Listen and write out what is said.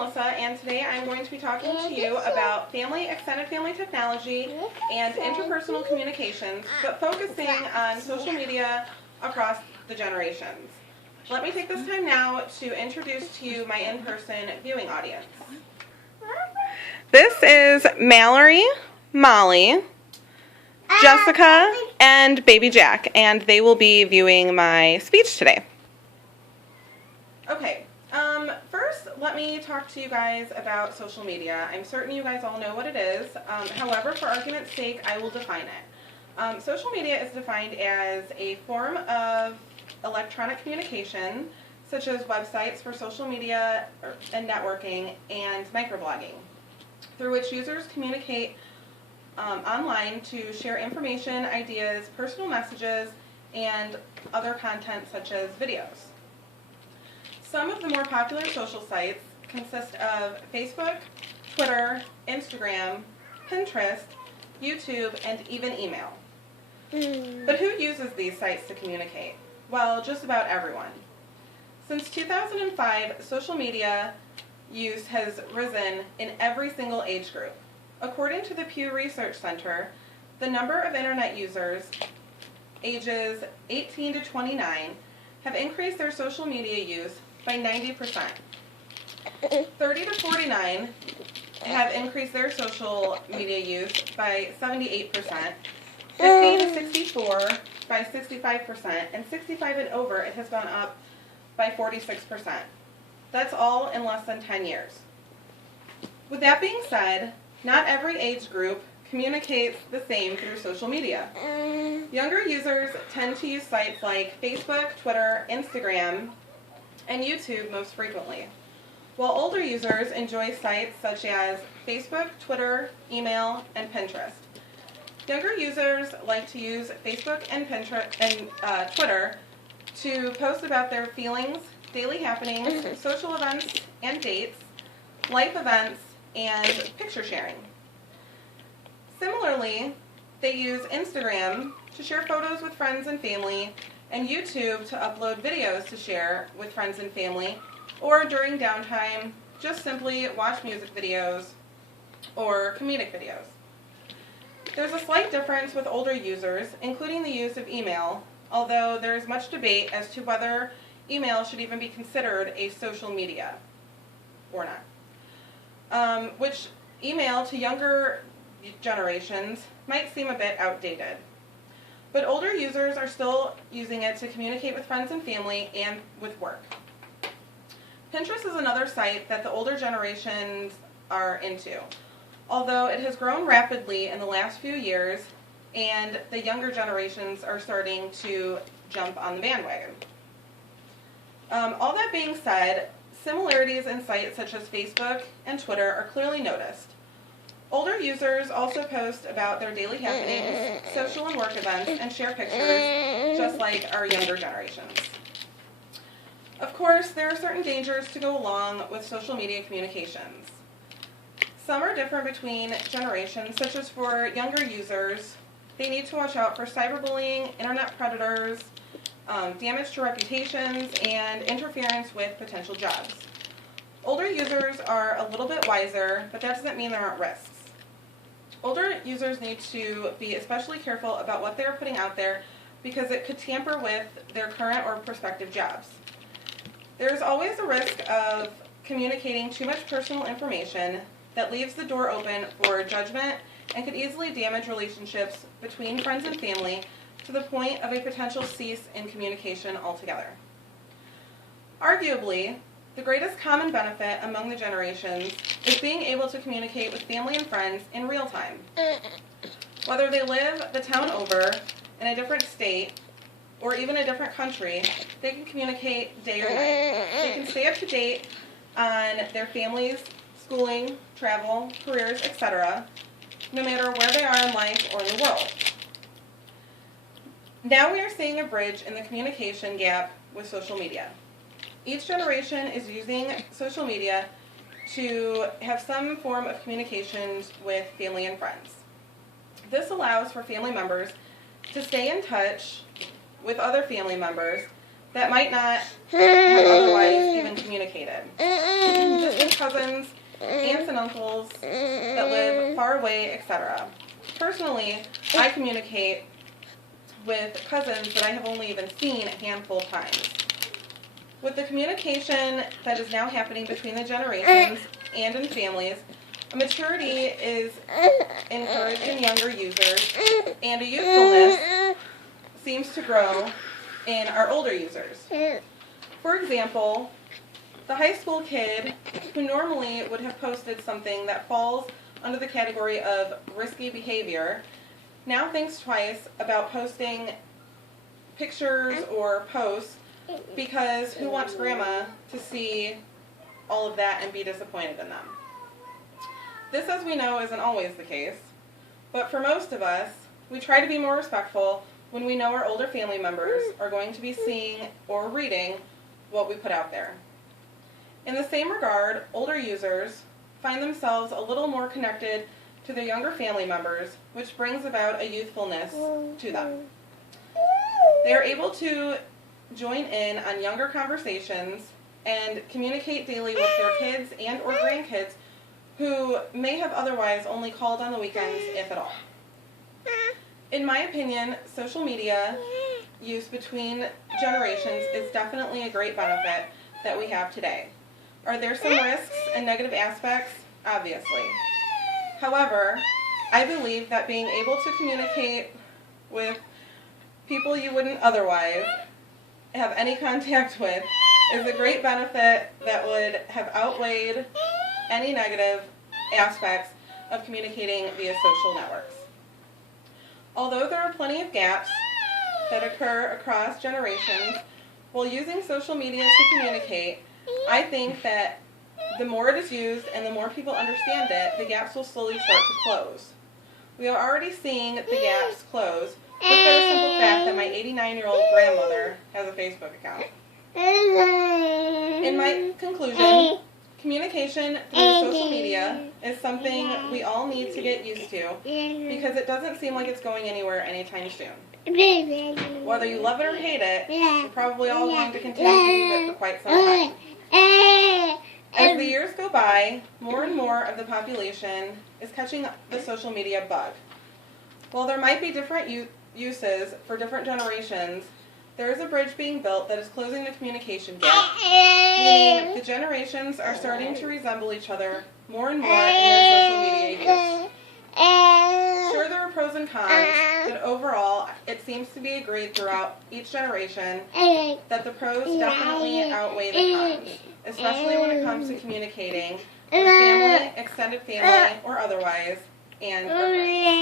Melissa, and today I'm going to be talking to you about extended family technology and interpersonal communications, but focusing on social media across the generations. Let me take this time now to introduce to you my in-person viewing audience. This is Mallory, Molly, Jessica, and baby Jack, and they will be viewing my speech today. Okay, first let me talk to you guys about social media. I'm certain you guys all know what it is. However, for argument's sake, I will define it. Social media is defined as a form of electronic communication, such as websites for social media and networking and microblogging, through which users communicate online to share information, ideas, personal messages, and other content such as videos. Some of the more popular social sites consist of Facebook, Twitter, Instagram, Pinterest, YouTube, and even email. But who uses these sites to communicate? Well, just about everyone. Since 2005, social media use has risen in every single age group. According to the Pew Research Center, the number of internet users ages 18 to 29 have increased their social media use by 90%. 30 to 49 have increased their social media use by 78%, 50 to 64 by 65%, and 65 and over it has gone up by 46%. That's all in less than 10 years. With that being said, not every age group communicates the same through social media. Younger users tend to use sites like Facebook, Twitter, Instagram, and YouTube most frequently, while older users enjoy sites such as Facebook, Twitter, email, and Pinterest. Younger users like to use Facebook and Pinterest and Twitter to post about their feelings, daily happenings, social events and dates, life events, and picture sharing. Similarly, they use Instagram to share photos with friends and family, and YouTube to upload videos to share with friends and family, or during downtime, just simply watch music videos or comedic videos. There's a slight difference with older users, including the use of email, although there is much debate as to whether email should even be considered a social media or not. Which email to younger generations might seem a bit outdated. But older users are still using it to communicate with friends and family and with work. Pinterest is another site that the older generations are into, although it has grown rapidly in the last few years and the younger generations are starting to jump on the bandwagon. All that being said, similarities in sites such as Facebook and Twitter are clearly noticed. Older users also post about their daily happenings, social and work events, and share pictures, just like our younger generations. Of course, there are certain dangers to go along with social media communications. Some are different between generations, such as for younger users, they need to watch out for cyberbullying, internet predators, damage to reputations, and interference with potential jobs. Older users are a little bit wiser, but that doesn't mean there aren't risks. Older users need to be especially careful about what they're putting out there because it could tamper with their current or prospective jobs. There's always a risk of communicating too much personal information that leaves the door open for judgment and could easily damage relationships between friends and family to the point of a potential cease in communication altogether. Arguably, the greatest common benefit among the generations is being able to communicate with family and friends in real time. Whether they live the town over, in a different state, or even a different country, they can communicate day or night. They can stay up to date on their family's schooling, travel, careers, etc., no matter where they are in life or in the world. Now we are seeing a bridge in the communication gap with social media. Each generation is using social media to have some form of communications with family and friends. This allows for family members to stay in touch with other family members that might not have otherwise even communicated. Distant cousins, aunts and uncles that live far away, etc. Personally, I communicate with cousins that I have only even seen a handful of times. With the communication that is now happening between the generations and in families, a maturity is encouraged in younger users, and a youthfulness seems to grow in our older users. For example, the high school kid who normally would have posted something that falls under the category of risky behavior now thinks twice about posting pictures or posts because who wants grandma to see all of that and be disappointed in them? This, as we know, isn't always the case, but for most of us, we try to be more respectful when we know our older family members are going to be seeing or reading what we put out there. In the same regard, older users find themselves a little more connected to their younger family members, which brings about a youthfulness to them. They are able to join in on younger conversations and communicate daily with their kids and or grandkids who may have otherwise only called on the weekends, if at all. In my opinion, social media use between generations is definitely a great benefit that we have today. Are there some risks and negative aspects? Obviously. However, I believe that being able to communicate with people you wouldn't otherwise have any contact with is a great benefit that would have outweighed any negative aspects of communicating via social networks. Although there are plenty of gaps that occur across generations while using social media to communicate, I think that the more it is used and the more people understand it, the gaps will slowly start to close. We are already seeing the gaps close just by the simple fact that my 89-year-old grandmother has a Facebook account. In my conclusion, communication through social media is something we all need to get used to because it doesn't seem like it's going anywhere anytime soon. Whether you love it or hate it, you're probably all going to continue to use it for quite some time. As the years go by, more and more of the population is catching the social media bug. While there might be different uses for different generations, there is a bridge being built that is closing the communication gap, meaning the generations are starting to resemble each other more and more in their social media use. Sure, there are pros and cons, but overall, it seems to be agreed throughout each generation that the pros definitely outweigh the cons, especially when it comes to communicating with family, extended family, or otherwise, and our friends.